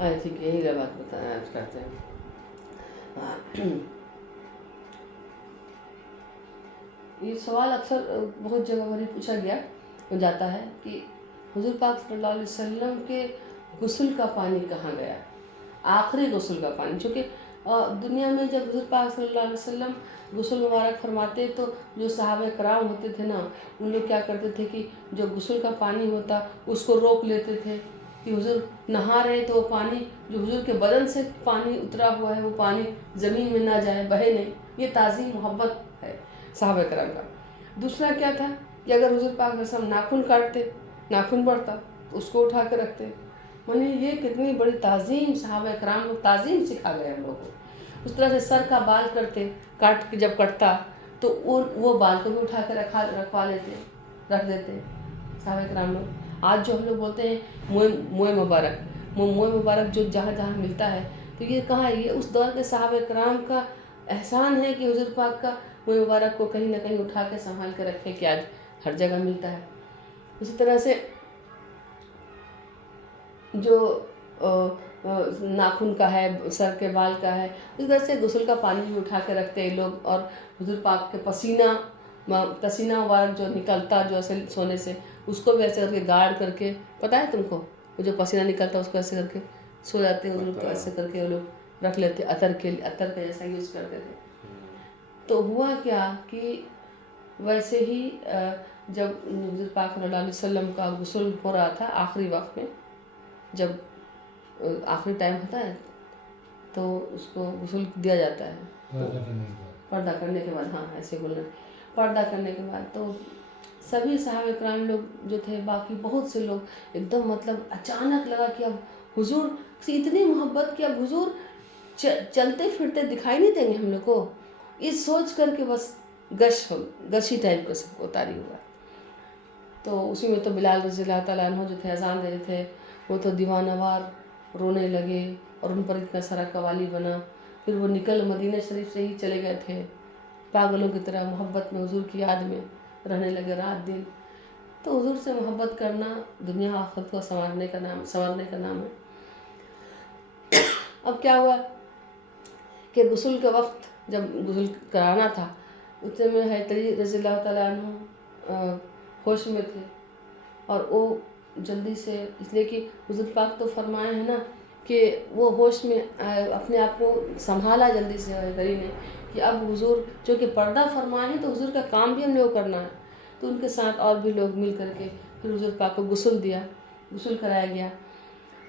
I think یہی بات بتانا کرتے ہیں. یہ سوال اکثر بہت جگہ پر ہی پوچھا گیا جاتا ہے کہ حضور پاک صلی اللہ علیہ وسلم کے غسل کا پانی کہاں گیا، آخری غسل کا پانی. چونکہ دنیا میں جب حضور پاک صلی اللہ علیہ وسلم غسل مبارک فرماتے تو جو صحابہ کرام ہوتے تھے نا، ان لوگ کیا کرتے تھے کہ جو غسل کا پانی ہوتا اس کو روک لیتے تھے کہ حضور نہا رہے تو وہ پانی جو حضور کے بدن سے پانی اترا ہوا ہے وہ پانی زمین میں نہ جائے، بہے نہیں. یہ تعظیم محبت ہے صحابہ کرام کا. دوسرا کیا تھا کہ اگر حضور پاک علیہ وسلم ناخن کاٹتے، ناخن بڑھتا تو اس کو اٹھا کے رکھتے. یعنی یہ کتنی بڑی تعظیم، صحابہ کرام کو تعظیم سکھا گئے ہم لوگوں کو. اس طرح سے سر کا بال کرتے، کاٹ کے جب کٹتا تو وہ بال کو بھی اٹھا کے رکھوا لیتے، رکھ دیتے صحابہ کرام لوگ. آج جو ہم لوگ بولتے ہیں موئے مبارک، موئے مبارک جو جہاں جہاں ملتا ہے تو یہ کہاں ہے؟ یہ اس دور کے صحابہ کرام کا احسان ہے کہ حضور پاک کا موئے مبارک کو کہیں نہ کہیں اٹھا کے سنبھال کے رکھے کہ آج ہر جگہ ملتا ہے. اسی طرح سے جو ناخن کا ہے، سر کے بال کا ہے، اس طرح سے غسل کا پانی بھی اٹھا کے رکھتے ہیں لوگ. اور حضور پاک کے پسینہ مبارک جو نکلتا جو اصل سونے سے، اس کو بھی ایسے کر کے گاڑ کر کے، پتہ ہے تم کو وہ جو پسینہ نکلتا اس کو ایسے کر کے سو جاتے ہیں حضور کو، ایسے کر کے وہ لوگ رکھ لیتے، عطر کا جیسا یوز کرتے تھے. تو ہوا کیا کہ ویسے ہی جب حضور پاک صلی اللہ علیہ وسلم کا غسل ہو رہا تھا آخری وقت میں، جب آخری ٹائم ہوتا ہے تو اس کو غسل دیا جاتا ہے پردہ کرنے کے بعد. ہاں ایسے بولنا، پردہ کرنے کے بعد تو سبھی صحابہ کرام لوگ جو تھے، باقی بہت سے لوگ ایک دم مطلب اچانک لگا کہ اب حضور سے اتنی محبت کہ اب حضور چلتے پھرتے دکھائی نہیں دیں گے ہم لوگ کو. اس سوچ کر کے بس گشی ٹائپ کا سب کو اتاری ہوا. تو اسی میں تو بلال رضی اللہ تعالیٰ عنہ جو تھے اذان دے رہے تھے، وہ تو دیوانہ وار رونے لگے اور ان پر اتنا سارا قوالی بنا. پھر وہ نکل مدینہ شریف سے ہی چلے گئے تھے، پاگلوں کی طرح محبت میں حضور کی یاد میں رہنے لگے رات دن. تو حضور سے محبت کرنا دنیا آخرت کو سنوارنے کا نام ہے. اب کیا ہوا کہ غسل کے وقت جب غسل کرانا تھا، اس میں حضرت علی رضی اللہ تعالیٰ عنہ ہوش میں تھے. اور وہ جلدی سے، اس لیے کہ حضور پاک تو فرمائے ہیں نا کہ وہ ہوش میں اپنے آپ کو سنبھالا جلدی سے حضرت علی نے کہ اب حضور چونکہ پردہ فرمائے ہیں تو حضور کا کام بھی ہم نے وہ کرنا ہے. تو ان کے ساتھ اور بھی لوگ مل کر کے پھر حضور پاک کو غسل کرایا گیا.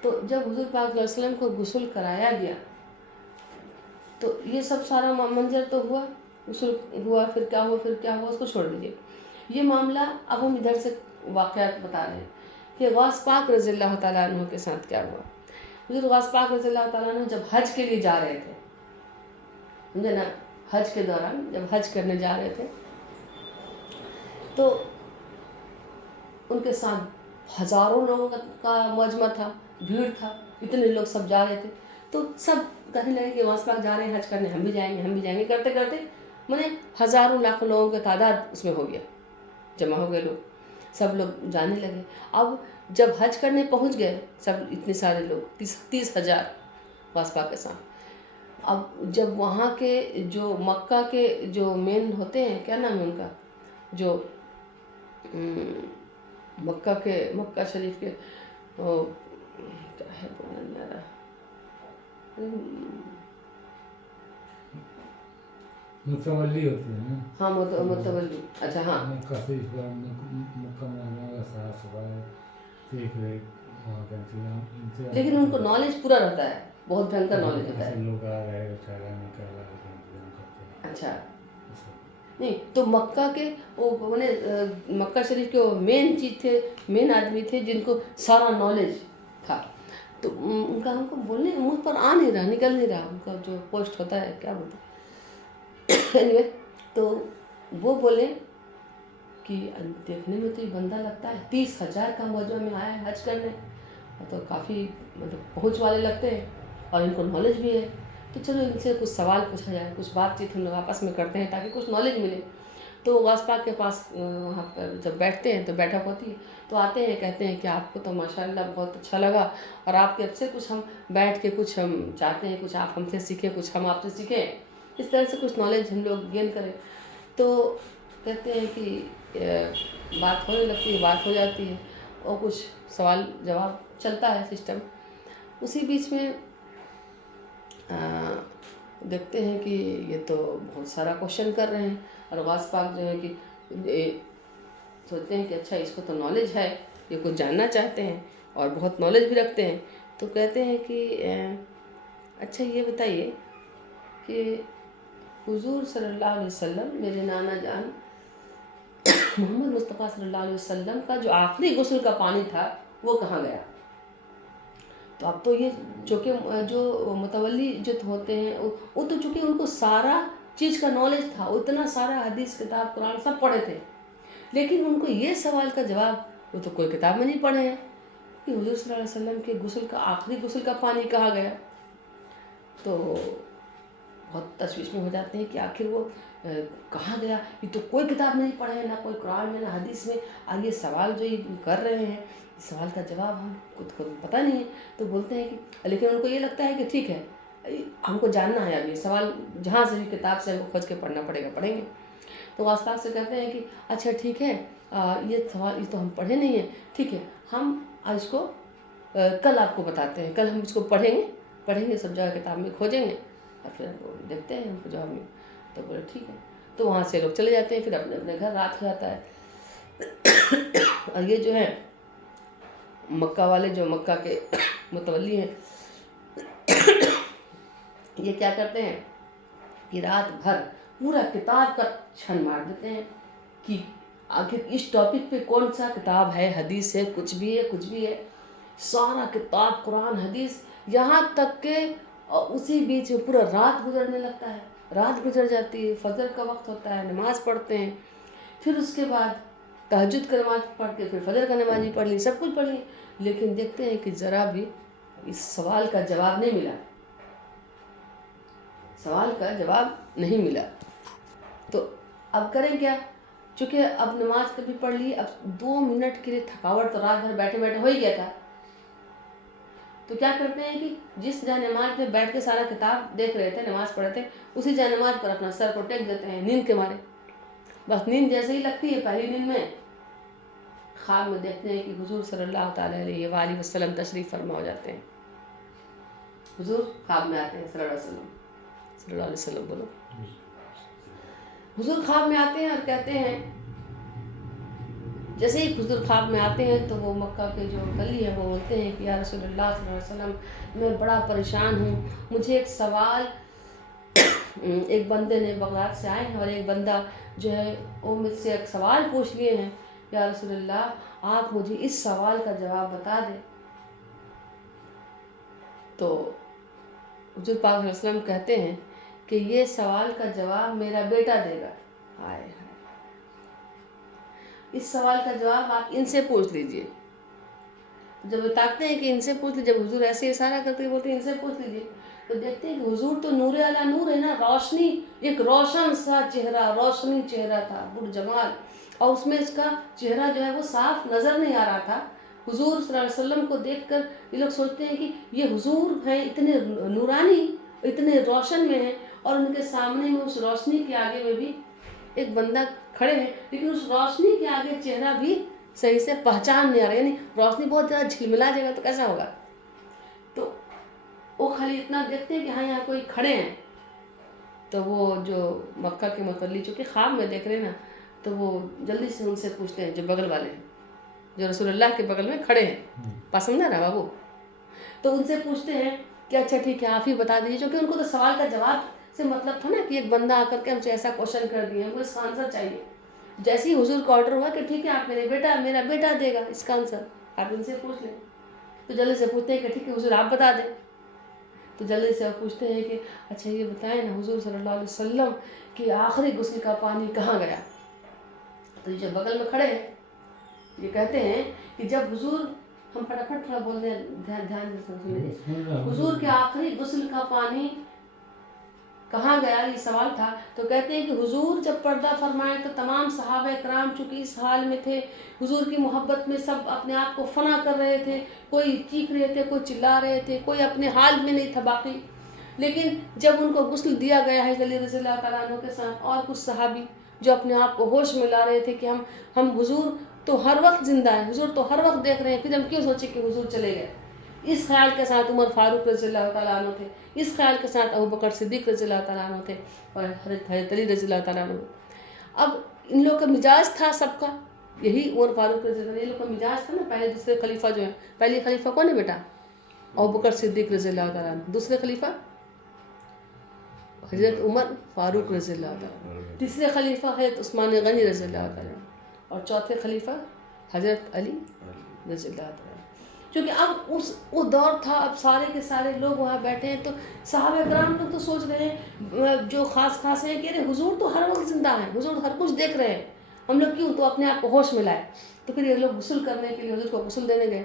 تو جب حضور پاک صلی اللہ علیہ وسلم کو غسل کرایا گیا تو یہ سب سارا منظر تو ہوا، غسل ہوا، پھر کیا ہوا اس کو چھوڑ دیجیے. یہ معاملہ اب ہم ادھر سے واقعات بتا رہے ہیں کہ غوث پاک رضی اللہ تعالیٰ عنہ کے ساتھ کیا ہوا. حضور غوث پاک رضی اللہ تعالیٰ عنہ جب حج کے لیے جا رہے تھے، سمجھے نا، حج کے دوران جب حج کرنے جا رہے تھے تو ان کے ساتھ ہزاروں لوگوں کا مجمع تھا، بھیڑ تھا، اتنے لوگ سب جا رہے تھے. تو سب کہنے لگے کہ غوث پاک جا رہے ہیں حج کرنے، ہم بھی جائیں گے کرتے کرتے ہزاروں لاکھوں لوگوں کا تعداد اس میں ہو گیا، جمع ہو گئے لوگ، سب لوگ جانے لگے. اب جب حج کرنے پہنچ گئے سب اتنے سارے لوگ 30,000 غوث پاک کے ساتھ. اب جب وہاں کے جو مکہ کے جو مین ہوتے ہیں، کیا نام ہے ان کا، جو مکہ شریف کے کیا ہے متولی ہوتے ہیں. ہاں متولی، اچھا ہاں، لیکن ان کو نالج پورا رہتا ہے، بہت بھینکر نالج ہوتا ہے. اچھا نہیں تو مکہ کے وہ مکہ شریف کے وہ مین چیز تھے، مین آدمی تھے جن کو سارا نالج تھا. تو ان کا ہم کو بولنے منہ پر آ نہیں رہا، نکل نہیں رہا، ان کا جو پوسٹ ہوتا ہے کیا بولتے ہیں. تو وہ بولے کہ دیکھنے میں تو یہ بندہ لگتا ہے 30,000 کا موجود میں آیا ہے حج کرنے، تو کافی پہنچ والے لگتے ہیں اور ان کو نالج بھی ہے. تو چلو ان سے کچھ سوال پوچھا جائے، کچھ بات چیت ہم لوگ آپس میں کرتے ہیں تاکہ کچھ نالج ملے. تو غوث پاک کے پاس وہاں پر جب بیٹھتے ہیں تو بیٹھک ہوتی ہے تو آتے ہیں، کہتے ہیں کہ آپ کو تو ماشاءاللہ بہت اچھا لگا اور آپ کے اب سے کچھ ہم بیٹھ کے کچھ ہم چاہتے ہیں، کچھ آپ ہم سے سیکھیں، کچھ ہم آپ سے سیکھیں، اس طرح سے کچھ نالج ہم لوگ گین کریں۔ تو کہتے ہیں کہ بات ہونے لگتی ہے، بات ہو جاتی ہے اور کچھ سوال جواب چلتا ہے سسٹم۔ اسی بیچ میں دیکھتے ہیں کہ یہ تو بہت سارا کوشچن کر رہے ہیں اور غوث پاک جو ہے کہ سوچتے ہیں کہ اچھا اس کو تو نالج ہے، یہ کچھ جاننا چاہتے ہیں اور بہت نالج بھی رکھتے ہیں۔ تو کہتے ہیں کہ اچھا یہ بتائیے کہ حضور صلی اللہ علیہ وسلم، میرے نانا جان محمد مصطفیٰ صلی اللہ علیہ وسلم کا جو آخری غسل کا پانی تھا وہ کہاں گیا؟ تو اب تو یہ چونکہ جو متولی جو ہوتے ہیں وہ تو چونکہ ان کو سارا چیز کا نالج تھا، اتنا سارا حدیث کتاب قرآن سب پڑھے تھے، لیکن ان کو یہ سوال کا جواب وہ تو کوئی کتاب میں نہیں پڑھے ہیں کہ حضور صلی اللہ علیہ وسلم کے غسل کا آخری غسل کا پانی کہاں گیا۔ تو بہت تشویش میں ہو جاتے ہیں کہ آخر وہ کہاں گیا، یہ تو کوئی کتاب نہیں پڑھے ہیں، نہ کوئی قرآن میں نہ حدیث میں، اور یہ سوال جو یہ کر رہے ہیں اس سوال کا جواب ہم خود پتہ نہیں ہے۔ تو بولتے ہیں کہ لیکن ان کو یہ لگتا ہے کہ ٹھیک ہے ہم کو جاننا ہے، اب یہ سوال جہاں سے بھی کتاب سے ہم کو کھوج کے پڑھنا پڑے گا، پڑھیں گے۔ تو غوث پاک سے کہتے ہیں کہ اچھا ٹھیک ہے، یہ سوال یہ تو ہم پڑھے نہیں ہیں، ٹھیک ہے ہم اس کو کل آپ کو بتاتے ہیں، کل ہم اس کو پڑھیں گے سب جگہ کتاب میں کھوجیں گے اور پھر ہم کو دیکھتے ہیں ہم کو جواب میں۔ تو بولے ٹھیک ہے، تو وہاں سے لوگ چلے جاتے ہیں، پھر اپنے اپنے گھر رات ہو جاتا ہے۔ اور یہ جو ہے مکہ والے جو مکہ کے متولی ہیں یہ کیا کرتے ہیں کہ رات بھر پورا کتاب کا چھن مار دیتے ہیں کہ آخر اس ٹاپک پہ کون سا کتاب ہے، حدیث ہے، کچھ بھی ہے، سارا کتاب قرآن حدیث، یہاں تک کہ اسی بیچ میں پورا رات گزرنے لگتا ہے، رات گزر جاتی ہے، فجر کا وقت ہوتا ہے، نماز پڑھتے ہیں، پھر اس کے بعد تہجد کا نماز پڑھ کے پھر فجر کا نماز بھی پڑھ لی، سب کچھ پڑھ لی، لیکن دیکھتے ہیں کہ ذرا بھی اس سوال کا جواب نہیں ملا، سوال کا جواب نہیں ملا۔ تو اب کریں کیا؟ چونکہ اب نماز کبھی پڑھ لی، اب 2 منٹ کے لیے تھکاوٹ تو رات بھر بیٹھے بیٹھے ہو ہی گیا تھا، تو کیا کرتے ہیں کہ جس جا نماز پہ بیٹھ کے سارا کتاب دیکھ رہے تھے، نماز پڑھ رہے تھے، اسی جا نماز پر اپنا سر کو ٹیک دیتے ہیں نیند کے مارے۔ بس نیند جیسے ہی لگتی ہے پہلی نیند میں خواب میں دیکھتے ہیں کہ حضور صلی اللہ تعالیٰ علیہ وآلہ وسلم تشریف فرما ہو جاتے ہیں، حضور خواب میں آتے ہیں صلی اللہ علیہ وسلم بولو، حضور خواب میں آتے ہیں اور کہتے ہیں، جیسے ہی حضور خواب میں آتے ہیں تو وہ مکہ کے جو ولی ہیں وہ بولتے ہیں کہ یا رسول اللہ صلی اللہ علیہ وسلم میں بڑا پریشان ہوں، مجھے ایک سوال، ایک بندے نے بغداد سے آئے ہیں اور ایک بندہ جو ہے وہ مجھ سے ایک سوال پوچھ لیے ہیں، یا رسول اللہ آپ مجھے اس سوال کا جواب بتا دیں۔ تو حضور پاک صلی اللہ علیہ وسلم کہتے ہیں کہ یہ سوال کا جواب میرا بیٹا دے گا۔ ہائے ہائے، اس سوال کا جواب آپ ان سے پوچھ لیجئے۔ جب بتاتے ہیں کہ ان سے پوچھ لیجئے، جب حضور ایسے اشارہ کرتے ہیں بولتے ہیں ان سے پوچھ لیجئے، تو دیکھتے ہیں کہ حضور تو نور علی نور ہے نا، روشنی، ایک روشن سا چہرہ، روشنی چہرہ تھا، پرجمال، اور اس میں اس کا چہرہ جو ہے وہ صاف نظر نہیں آ رہا تھا۔ حضور صلی اللہ علیہ وسلم کو دیکھ کر یہ لوگ سوچتے ہیں کہ یہ حضور ہیں اتنے نورانی، اتنے روشن میں ہیں، اور ان کے سامنے میں اس روشنی کے آگے میں بھی ایک بندہ کھڑے ہیں، لیکن اس روشنی کے آگے چہرہ بھی صحیح سے پہچان نہیں آ رہا، یعنی روشنی بہت زیادہ جھلملا جائے گا تو کیسا ہوگا۔ تو وہ خالی اتنا دیکھتے ہیں کہ ہاں یہاں کوئی کھڑے ہیں، تو وہ جو مکہ کے متولی چونکہ خواب میں دیکھ رہے ہیں نا، تو وہ جلدی سے ان سے پوچھتے ہیں جو بغل والے ہیں، جو رسول اللہ کے بغل میں کھڑے ہیں، پسند ہے نا بابو، تو ان سے پوچھتے ہیں کہ اچھا ٹھیک ہے آپ ہی بتا دیجیے، کیونکہ ان کو تو سوال کا جواب سے مطلب تھا نا کہ ایک بندہ آ کر کے ہم سے ایسا کوشچن کر دیا، ہم کو اس کا آنسر چاہیے۔ جیسے ہی حضور کا آرڈر ہوا کہ ٹھیک ہے آپ میرا بیٹا دے گا اس کا آنسر، آپ ان سے پوچھ لیں، تو جلدی سے پوچھتے ہیں کہ ٹھیک ہے حضور آپ بتا دیں۔ تو جلدی سے آپ پوچھتے ہیں کہ اچھا یہ بتائیں نا حضور صلی اللہ علیہ وسلم کہ آخری غسل کا پانی کہاں گیا؟ تو یہ جو بغل میں کھڑے ہیں یہ کہتے ہیں کہ جب حضور، ہم فٹافٹ تھوڑا بول دیں، دھیان سے سنیے، حضور کے آخری غسل کا پانی کہاں گیا، یہ سوال تھا. تو کہتے ہیں کہ حضور جب پردہ فرمائے تو تمام صحابہ کرام چونکہ اس حال میں تھے، حضور کی محبت میں سب اپنے آپ کو فنا کر رہے تھے، کوئی چیخ رہے تھے، کوئی چلا رہے تھے، کوئی اپنے حال میں نہیں تھا باقی. لیکن جب ان کو غسل دیا گیا ہے علی رضی اللہ تعالیٰ عنہ کے ساتھ اور کچھ صحابی جو اپنے آپ کو ہوش میں لا رہے تھے کہ ہم حضور تو ہر وقت زندہ ہیں، حضور تو ہر وقت دیکھ رہے ہیں، پھر ہم کیوں سوچے کہ حضور چلے گئے. اس خیال کے ساتھ عمر فاروق رضی اللہ تعالیٰ عنہ تھے، اس خیال کے ساتھ ابو بکر صدیق رضی اللہ تعالیٰ عنہ تھے اور حضرت علی رضی اللہ تعالیٰ عنہ. اب ان لوگوں کا مزاج تھا سب کا یہی، عمر فاروق رضی اللہ عنہ، یہ لوگ کا مزاج تھا نا. پہلے دوسرے خلیفہ جو ہیں، پہلی خلیفہ کون ہے بیٹا؟ ابو بکر صدیق رضی اللہ تعالیٰ عنہ. دوسرے خلیفہ حضرت عمر فاروق رضی اللہ تعالیٰ. تیسرے خلیفہ حضرت عثمان غنی رضی اللہ تعالیٰ. اور چوتھے خلیفہ حضرت علی رضی اللہ تعالیٰ. کیونکہ اب وہ دور تھا، اب سارے کے سارے لوگ وہاں بیٹھے ہیں، تو صحابہ کرام لوگ تو سوچ رہے ہیں جو خاص ہیں کہ حضور تو ہر وقت زندہ ہیں، حضور ہر کچھ دیکھ رہے ہیں، ہم لوگ کیوں؟ تو اپنے آپ کو ہوش میں لائے. تو پھر یہ لوگ غسل کرنے کے لیے حضور کو غسل دینے گئے.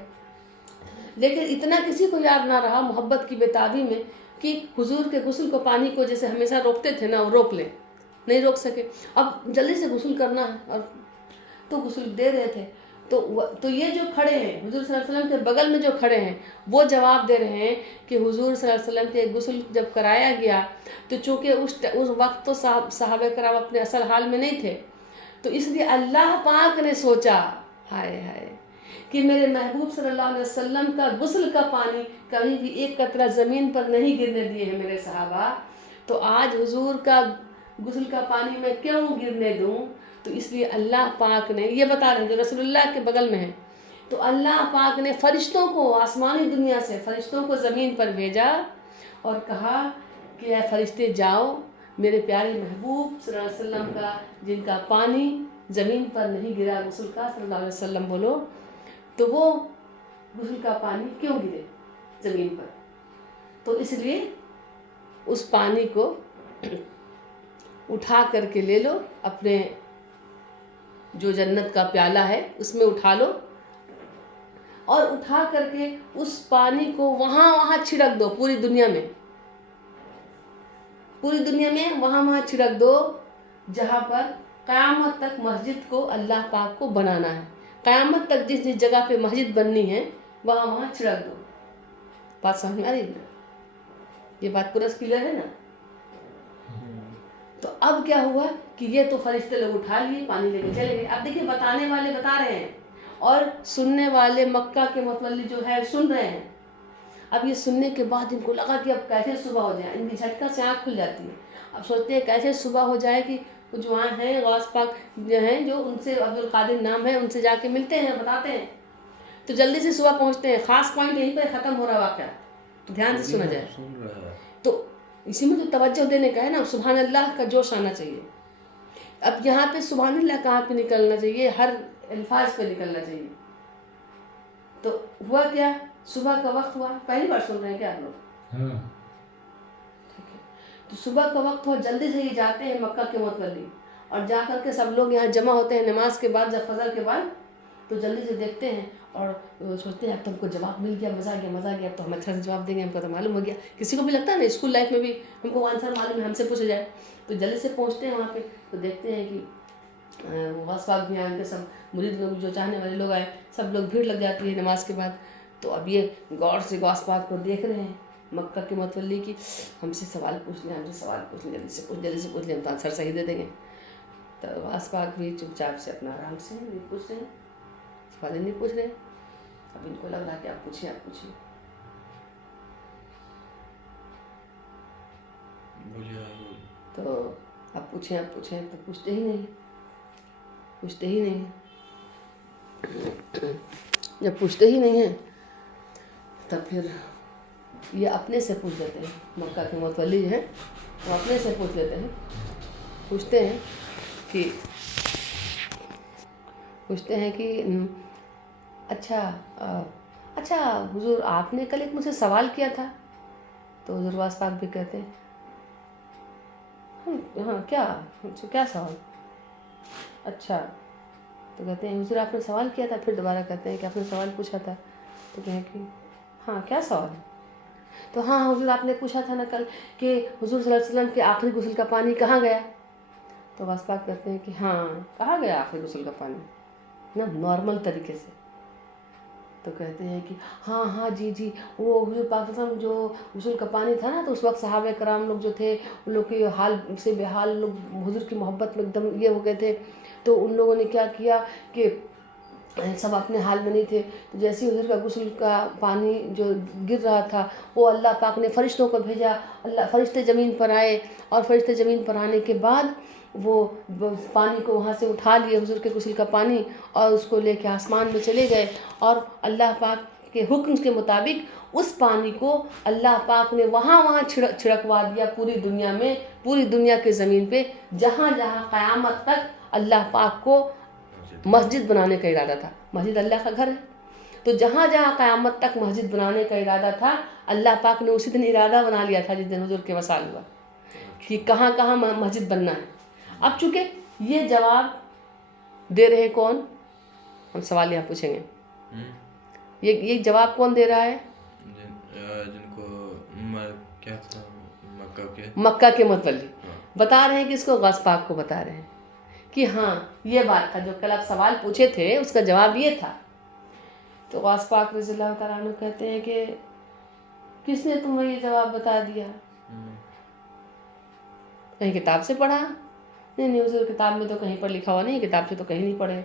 لیکن اتنا کسی کو یاد نہ رہا محبت کی بےتابی میں کہ حضور کے غسل کو، پانی کو جیسے ہمیشہ روکتے تھے نا، وہ روک لیں، نہیں روک سکے. اب جلدی سے غسل کرنا ہے اور تو غسل دے رہے تھے. تو یہ جو کھڑے ہیں حضور صلی اللہ علیہ وسلم کے بغل میں جو کھڑے ہیں وہ جواب دے رہے ہیں کہ حضور صلی اللہ علیہ وسلم کے غسل جب کرایا گیا تو چونکہ اس وقت تو صحابہ کرام اپنے اصل حال میں نہیں تھے، تو اس لیے اللہ پاک نے سوچا ہائے ہائے کہ میرے محبوب صلی اللہ علیہ وسلم کا غسل کا پانی کبھی بھی ایک قطرہ زمین پر نہیں گرنے دیے ہیں میرے صحابہ، تو آج حضور کا غسل کا پانی میں کیوں گرنے دوں؟ تو اس لیے اللہ پاک نے یہ بتا رہے ہیں جو رسول اللہ کے بغل میں ہیں، تو اللہ پاک نے فرشتوں کو آسمانی دنیا سے فرشتوں کو زمین پر بھیجا اور کہا کہ اے فرشتے جاؤ میرے پیارے محبوب صلی اللہ علیہ وسلم کا جن کا پانی زمین پر نہیں گرا غسل کا صلی اللہ علیہ وسلم بولو، تو وہ غسل کا پانی کیوں گرے زمین پر؟ تو اس لیے اس پانی کو اٹھا کر کے لے لو، اپنے جو جنت کا پیالہ ہے اس میں اٹھا لو اور اٹھا کر کے اس پانی کو وہاں چھڑک دو، پوری دنیا میں وہاں چھڑک دو جہاں پر قیامت تک مسجد کو اللہ پاک کو بنانا ہے. قیامت تک جس جگہ پہ مسجد بننی ہے وہاں چھڑک دو. بات سمجھ میں آ رہی ہے؟ یہ بات پورا کلیئر ہے نا؟ تو اب کیا ہوا کہ یہ تو فرشتے لوگ اٹھا لیے، پانی لے کے چلے گئے. اب دیکھیے بتانے والے بتا رہے ہیں اور سننے والے مکہ کے متولی جو ہے سن رہے ہیں. اب یہ سننے کے بعد ان کو لگا کہ اب کیسے صبح ہو جائے، ان کی جھٹکا سے آنکھ کھل جاتی ہے. اب سوچتے ہیں کیسے صبح ہو جائے کہ جو وہاں ہیں غوث پاک جو ہیں، جو ان سے عبد القادر نام ہے، ان سے جا کے ملتے ہیں، بتاتے ہیں. تو جلدی سے صبح پہنچتے ہیں. خاص پوائنٹ یہیں پہ ختم ہو رہا واقعہ، تو دھیان سے سنا جائے. تو اسی میں جو توجہ دینے کا ہے نا، سبحان اللہ کا جوش آنا چاہیے. اب یہاں پہ سبحان اللہ کہاں پہ نکلنا چاہیے؟ ہر الفاظ پہ نکلنا چاہیے. تو ہوا کیا، صبح کا وقت ہوا. پہلی بار سن رہے ہیں کیا آپ لوگ؟ ٹھیک ہے. تو صبح کا وقت ہوا، جلدی سے یہ جاتے ہیں مکہ کے متولی، اور جا کر کے سب لوگ یہاں جمع ہوتے ہیں نماز کے بعد، جب فجر کے بعد. تو جلدی سے دیکھتے ہیں اور سوچتے ہیں اب تو ہم کو جواب مل گیا، مزہ آ گیا، اب تو ہم اچھا سے جواب دیں گے، ہم کو تو معلوم ہو گیا. کسی کو بھی لگتا ہے نا اسکول لائف میں بھی ہم کو آنسر معلوم ہے، ہم سے پوچھا جائے. تو جلدی سے پہنچتے ہیں وہاں پہ، تو دیکھتے ہیں کہ غوث پاک بھی آئے، ان کے سب مرید لوگ جو چاہنے والے لوگ آئے، سب لوگ بھیڑ لگ جاتی ہے نماز کے بعد. تو اب یہ غور سے غوث پاک کو دیکھ رہے ہیں مکہ کے متولی کی، ہم سے سوال پوچھ لیں، جلدی سے پوچھ لیں، ہم تو آنسر صحیح دے دیں گے. تو غوث پاک بھی چپ چاپ سے اپنا آرام سے نہیں پوچھ رہے ہیں، سوال نہیں پوچھ رہے. اب ان کو لگ رہا کہ آپ پوچھیں. تو اب پوچھیں تو پوچھتے ہی نہیں. جب پوچھتے ہی نہیں ہیں تب پھر یہ اپنے سے پوچھ لیتے ہیں. مکہ کے متولی جو ہیں وہ اپنے سے پوچھ لیتے ہیں، پوچھتے ہیں کہ اچھا حضور آپ نے کل ایک مجھ سے سوال کیا تھا. تو حضور غوث پاک بھی کہتے ہیں ہاں کیا سوال؟ اچھا. تو کہتے ہیں حضور آپ نے سوال کیا تھا. پھر دوبارہ کہتے ہیں کہ آپ نے سوال پوچھا تھا. تو کہیں کہ ہاں کیا سوال؟ تو ہاں حضور آپ نے پوچھا تھا نا کل کہ حضور صلی اللہ علیہ وسلم کے آخری غسل کا پانی کہاں گیا؟ تو غوث پاک کہتے ہیں کہ ہاں کہاں گیا آخری غسل کا پانی نا نارمل طریقے سے. تو کہتے ہیں کہ ہاں جی وہ حضور پاک صلی اللہ علیہ وسلم جو غسل کا پانی تھا نا، تو اس وقت صحابہ کرام لوگ جو تھے ان لوگ کے حال سے بے حال لوگ حضور کی محبت میں ایک دم یہ ہو گئے تھے. تو ان لوگوں نے کیا کیا کہ سب اپنے حال میں نہیں تھے. تو جیسے حضور کا غسل کا پانی جو گر رہا تھا، وہ اللہ پاک نے فرشتوں کو بھیجا، اللہ فرشتے زمین پر آئے، اور فرشتے زمین پر آنے کے بعد وہ پانی کو وہاں سے اٹھا لیے، حضور کے غسل کا پانی، اور اس کو لے کے آسمان میں چلے گئے. اور اللہ پاک کے حکم کے مطابق اس پانی کو اللہ پاک نے وہاں چھڑکوا دیا پوری دنیا میں، پوری دنیا کے زمین پہ، جہاں جہاں قیامت تک اللہ پاک کو مسجد بنانے کا ارادہ تھا. مسجد اللہ کا گھر ہے، تو جہاں جہاں قیامت تک مسجد بنانے کا ارادہ تھا، اللہ پاک نے اسی دن ارادہ بنا لیا تھا جس دن حضور کے وصال ہوا کہ کہاں کہاں مسجد بننا ہے. اب چونکہ یہ جواب دے رہے کون، ہم سوال یہاں پوچھیں گے، یہ جواب کون دے رہا ہے؟ جن کو کیا تھا مکہ کے متولی بتا رہے ہیں کہ اس کو غوث پاک کو بتا رہے ہیں کہ ہاں یہ بات تھا جو کل آپ سوال پوچھے تھے، اس کا جواب یہ تھا. تو غوث پاک رضی اللہ تعالیٰ عنہ کہتے ہیں کہ کس نے تمہیں یہ جواب بتا دیا؟ کہیں کتاب سے پڑھا؟ نہیں حضور کتاب میں تو کہیں پر لکھا ہوا نہیں، کتاب سے تو کہیں نہیں پڑھے.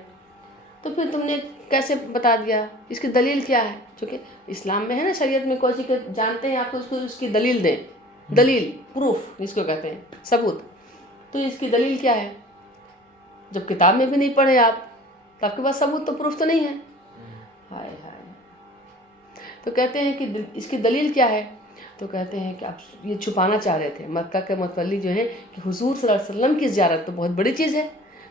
تو پھر تم نے کیسے بتا دیا؟ اس کی دلیل کیا ہے؟ چونکہ اسلام میں ہے نا، شریعت میں کوئی چیز جانتے ہیں آپ تو اس کی دلیل دیں. دلیل، پروف جس کو کہتے ہیں، ثبوت. تو اس کی دلیل کیا ہے؟ جب کتاب میں بھی نہیں پڑھے آپ، تو آپ کے پاس ثبوت تو پروف تو نہیں ہے. ہائے ہائے. تو کہتے ہیں کہ اس کی دلیل کیا ہے؟ تو کہتے ہیں کہ آپ یہ چھپانا چاہ رہے تھے مکہ کے متولی جو ہیں کہ حضور صلی اللہ علیہ وسلم کی زیارت تو بہت بڑی چیز ہے،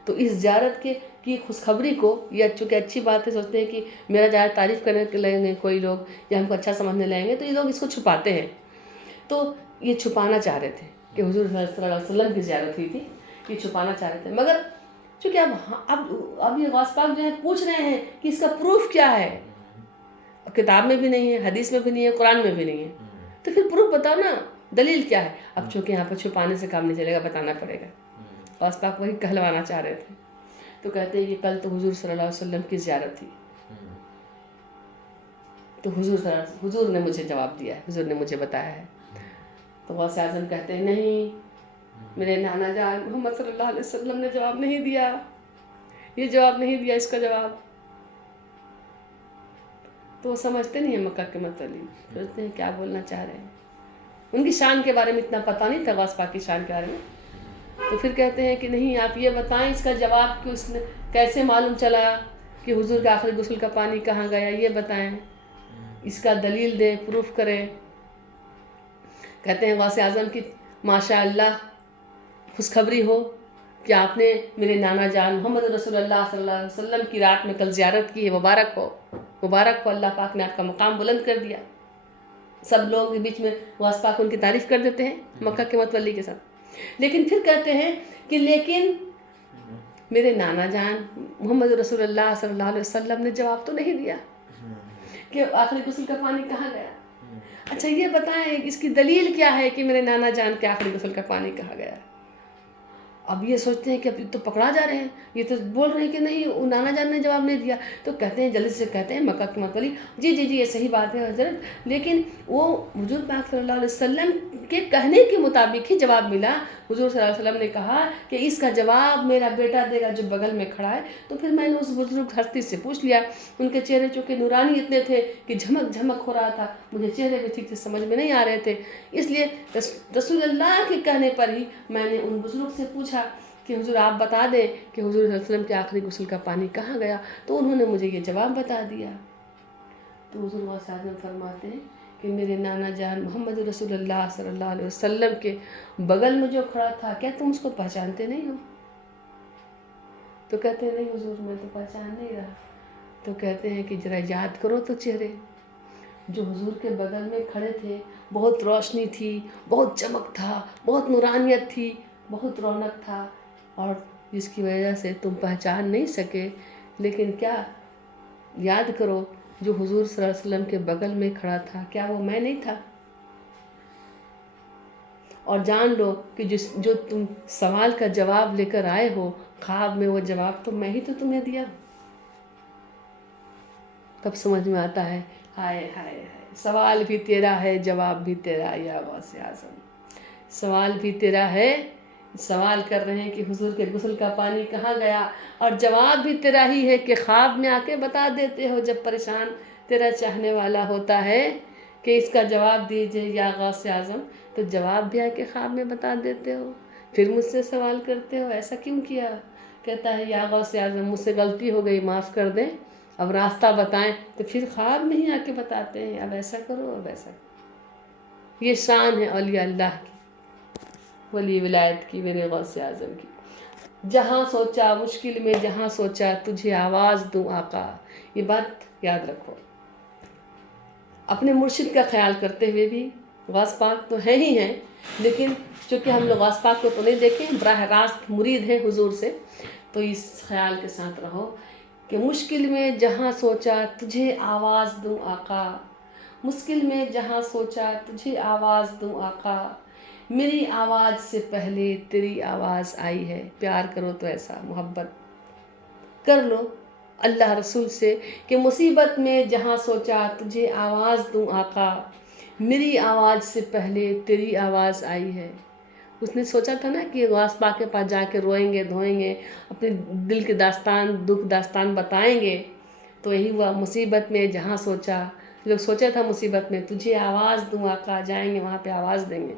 تو اس زیارت کی خوشخبری کو، یہ چونکہ اچھی بات ہے، سوچتے ہیں کہ میرا زیادہ تعریف کرنے کے لگیں گے کوئی لوگ یا ہم کو اچھا سمجھنے لگیں گے، تو یہ لوگ اس کو چھپاتے ہیں. تو یہ چھپانا چاہ رہے تھے کہ حضور صلی اللہ علیہ وسلم کی زیارت ہوئی تھی، یہ چھپانا چاہ رہے تھے. مگر چونکہ اب یہ غوث پاک جو ہے پوچھ رہے ہیں کہ اس کا پروف کیا ہے. کتاب میں بھی نہیں ہے، حدیث میں بھی نہیں ہے، قرآن میں بھی نہیں ہے، تو پھر پروف بتاؤ نا، دلیل کیا ہے. اب چونکہ یہاں پر چھپانے سے کام نہیں چلے گا، بتانا پڑے گا. غوث پاک وہی کہلوانا چاہ رہے تھے. تو کہتے ہیں کہ کل تو حضور صلی اللہ علیہ وسلم کی زیارت تھی، تو حضور نے مجھے جواب دیا ہے، حضور نے مجھے بتایا ہے. تو غوث اعظم کہتے ہیں نہیں، میرے نانا جان محمد صلی اللہ علیہ وسلم نے جواب نہیں دیا، یہ جواب نہیں دیا اس کا جواب. تو وہ سمجھتے نہیں ہیں مکہ کے متولی، سوچتے ہیں کیا بولنا چاہ رہے ہیں. ان کی شان کے بارے میں اتنا پتہ نہیں تھا غوث پاک کی شان کے بارے میں. تو پھر کہتے ہیں کہ نہیں، آپ یہ بتائیں اس کا جواب کہ اس نے کیسے معلوم چلا کہ حضور کے آخری غسل کا پانی کہاں گیا، یہ بتائیں، اس کا دلیل دیں، پروف کریں. کہتے ہیں غوث اعظم کی ماشاء اللہ خوشخبری ہو کہ آپ نے میرے نانا جان محمد رسول اللہ صلی اللہ علیہ وسلم کی رات میں کل زیارت کی ہے، مبارک ہو، مبارک ہو، اللہ پاک نے آپ کا مقام بلند کر دیا. سب لوگوں کے بیچ میں غوث پاک ان کی تعریف کر دیتے ہیں مکہ کے متولی کے ساتھ. لیکن پھر کہتے ہیں کہ لیکن میرے نانا جان محمد رسول اللہ صلی اللہ علیہ وسلم نے جواب تو نہیں دیا کہ آخری غسل کا پانی کہاں گیا. اچھا یہ بتائیں اس کی دلیل کیا ہے کہ میرے نانا جان کے آخری غسل کا پانی کہاں گیا. اب یہ سوچتے ہیں کہ اب تو پکڑا جا رہے ہیں، یہ تو بول رہے ہیں کہ نہیں نانا جان نے جواب نہیں دیا. تو کہتے ہیں جلدی سے کہتے ہیں مکہ کے متولی جی یہ صحیح بات ہے حضرت، لیکن وہ حضور پاک صلی اللہ علیہ وسلم کے کہنے کے مطابق ہی جواب ملا. حضور صلی اللہ علیہ وسلم نے کہا کہ اس کا جواب میرا بیٹا دے گا جو بغل میں کھڑا ہے. تو پھر میں نے اس بزرگ ہستی سے پوچھ لیا، ان کے چہرے چونکہ نورانی اتنے تھے کہ جھمک جھمک ہو رہا تھا، مجھے چہرے بھی ٹھیک سے سمجھ میں نہیں آ رہے تھے، اس لیے رسول اللہ کے کہنے پر ہی میں نے ان بزرگ سے پوچھا کہ حضور آپ بتا دیں کہ حضور صلی اللہ علیہ وسلم کے آخری غسل کا پانی کہاں گیا. تو انہوں نے مجھے یہ جواب بتا دیا. تو حضور غوث اعظم فرماتے ہیں کہ میرے نانا جان محمد رسول اللہ صلی اللہ علیہ وسلم کے بغل میں جو کھڑا تھا، کیا تم اس کو پہچانتے نہیں ہو؟ تو کہتے ہیں نہیں حضور میں تو پہچان نہیں رہا. تو کہتے ہیں کہ ذرا یاد کرو تو چہرے جو حضور کے بغل میں کھڑے تھے، بہت روشنی تھی، بہت چمک تھا، بہت نورانیت تھی، بہت رونق تھا، اور جس کی وجہ سے تم پہچان نہیں سکے. لیکن کیا یاد کرو جو حضور صلی اللہ علیہ وسلم کے بغل میں کھڑا تھا، کیا وہ میں نہیں تھا؟ اور جان لو کہ جو تم سوال کا جواب لے کر آئے ہو خواب میں، وہ جواب تو میں ہی تو تمہیں دیا. تب سمجھ میں آتا ہے ہائے ہائے ہائے، سوال بھی تیرا ہے جواب بھی تیرا یا غوث اعظم. سوال بھی تیرا ہے، سوال کر رہے ہیں کہ حضور کے غسل کا پانی کہاں گیا، اور جواب بھی تیرا ہی ہے کہ خواب میں آ کے بتا دیتے ہو جب پریشان تیرا چاہنے والا ہوتا ہے کہ اس کا جواب دیجئے یا غوث اعظم، تو جواب بھی آ کے خواب میں بتا دیتے ہو. پھر مجھ سے سوال کرتے ہو ایسا کیوں کیا؟ کہتا ہے یا غوث اعظم مجھ سے غلطی ہو گئی، معاف کر دیں، اب راستہ بتائیں. تو پھر خواب میں ہی آ کے بتاتے ہیں اب ایسا کرو اب ایسا کرو. یہ شان ہے اولیاء اللہ کی، ولی ولایت کی، میرے غوث اعظم کی. جہاں سوچا مشکل میں، جہاں سوچا تجھے آواز دوں آقا. یہ بات یاد رکھو. اپنے مرشد کا خیال کرتے ہوئے بھی، غوث پاک تو ہیں ہی ہیں، لیکن چونکہ ہم لوگ غوث پاک کو تو نہیں دیکھیں، براہ راست مرید ہیں حضور سے، تو اس خیال کے ساتھ رہو کہ مشکل میں جہاں سوچا تجھے آواز دوں آقا. مشکل میں جہاں سوچا تجھے آواز دوں آقا. میری آواز سے پہلے تیری آواز آئی ہے. پیار کرو تو ایسا محبت کر لو اللہ رسول سے کہ مصیبت میں جہاں سوچا تجھے آواز دوں آقا. میری آواز سے پہلے تیری آواز آئی ہے. اس نے سوچا تھا نا کہ غوث پاک کے پاس جا کے روئیں گے دھوئیں گے، اپنے دل کے داستان دکھ داستان بتائیں گے، تو یہی ہوا. مصیبت میں جہاں سوچا، لوگ سوچا تھا مصیبت میں تجھے آواز دوں آقا، جائیں گے وہاں پہ آواز دیں گے.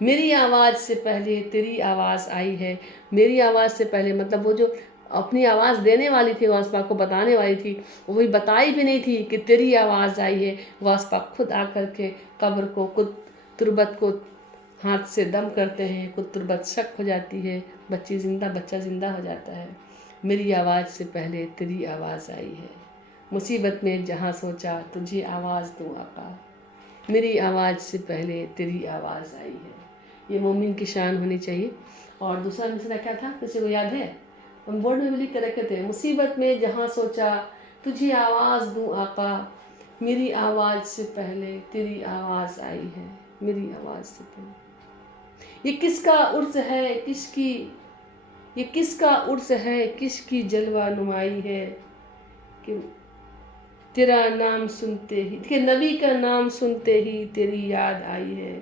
میری آواز سے پہلے تیری آواز آئی ہے. میری آواز سے پہلے مطلب وہ جو اپنی آواز دینے والی تھی، غوث پاک کو بتانے والی تھی، وہی بتائی بھی نہیں تھی کہ تیری آواز آئی ہے. غوث پاک خود آ کر کے قبر کو، خود تربت کو ہاتھ سے دم کرتے ہیں، خود تربت شک ہو جاتی ہے، بچہ زندہ ہو جاتا ہے. میری آواز سے پہلے تیری آواز آئی ہے. مصیبت میں جہاں سوچا تجھے آواز دوں آقا. میری آواز سے پہلے تیری آواز آئی ہے. یہ مومن کی شان ہونی چاہیے. اور دوسرا مصرع کیا تھا، کسی کو یاد ہے؟ ہم بورڈ میں بھی لکھ کے رکھے تھے، مصیبت میں جہاں سوچا تجھے آواز دوں آقا. میری آواز سے پہلے تیری آواز آئی ہے. میری آواز سے پہلے. یہ کس کا عرس ہے، یہ کس کا عرس ہے، کس کی جلوہ نمائی ہے کہ تیرا نام سنتے ہی، کہ نبی کا نام سنتے ہی تیری یاد آئی ہے.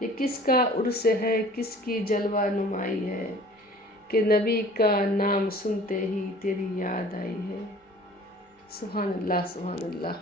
یہ کس کا عرس ہے، کس کی جلوہ نمائی ہے کہ نبی کا نام سنتے ہی تیری یاد آئی ہے. سبحان اللہ سبحان اللہ.